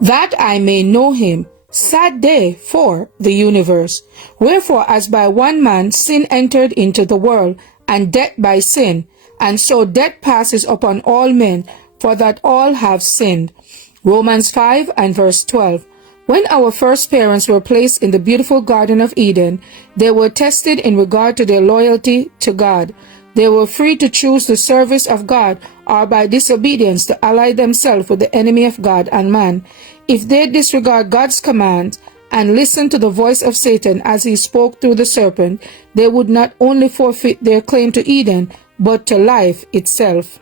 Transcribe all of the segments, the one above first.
that I may know him. Sad day for the universe. Wherefore, as by one man sin entered into the world, and death by sin, and so death passes upon all men, for that all have sinned. Romans 5 and verse 12. When our first parents were placed in the beautiful Garden of Eden, they were tested in regard to their loyalty to God. They were free to choose the service of God or by disobedience to ally themselves with the enemy of God and man. If they disregard God's commands and listen to the voice of Satan as he spoke through the serpent, they would not only forfeit their claim to Eden, but to life itself.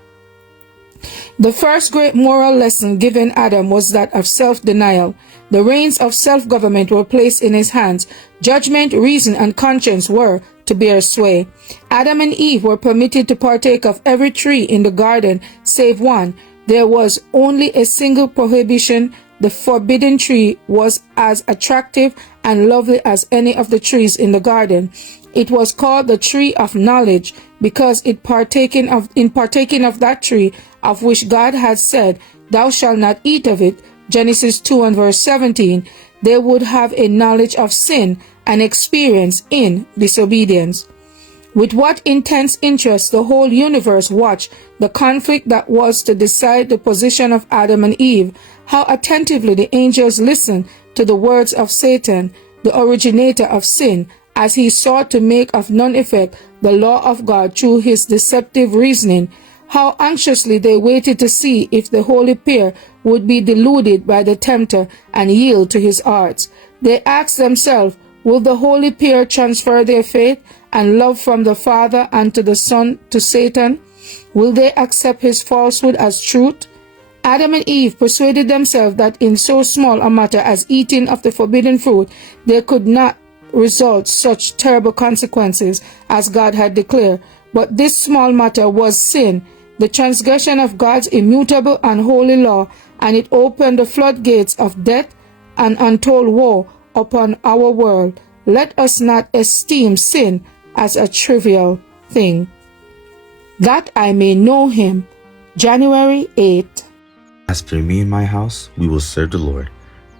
The first great moral lesson given Adam was that of self-denial. The reins of self-government were placed in his hands. Judgment, reason, and conscience were to bear sway. Adam and Eve were permitted to partake of every tree in the garden save one. There was only a single prohibition. The forbidden tree was as attractive and lovely as any of the trees in the garden. It was called the tree of knowledge because in partaking of that tree of which God had said, "Thou shalt not eat of it," Genesis 2 and verse 17, they would have a knowledge of sin and experience in disobedience. With what intense interest the whole universe watched the conflict that was to decide the position of Adam and Eve, how attentively the angels listened to the words of Satan, the originator of sin, as he sought to make of none effect the law of God through his deceptive reasoning. How anxiously they waited to see if the holy pair would be deluded by the tempter and yield to his arts. They asked themselves, will the holy pair transfer their faith and love from the Father and to the Son to Satan? Will they accept his falsehood as truth? Adam and Eve persuaded themselves that in so small a matter as eating of the forbidden fruit, there could not result such terrible consequences as God had declared. But this small matter was sin, the transgression of God's immutable and holy law, and it opened the floodgates of death and untold woe upon our world. Let us not esteem sin as a trivial thing. That I may know him. January 8th. As for me and my house, we will serve the Lord.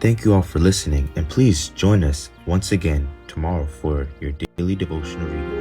Thank you all for listening, and please join us once again tomorrow for your daily devotional reading.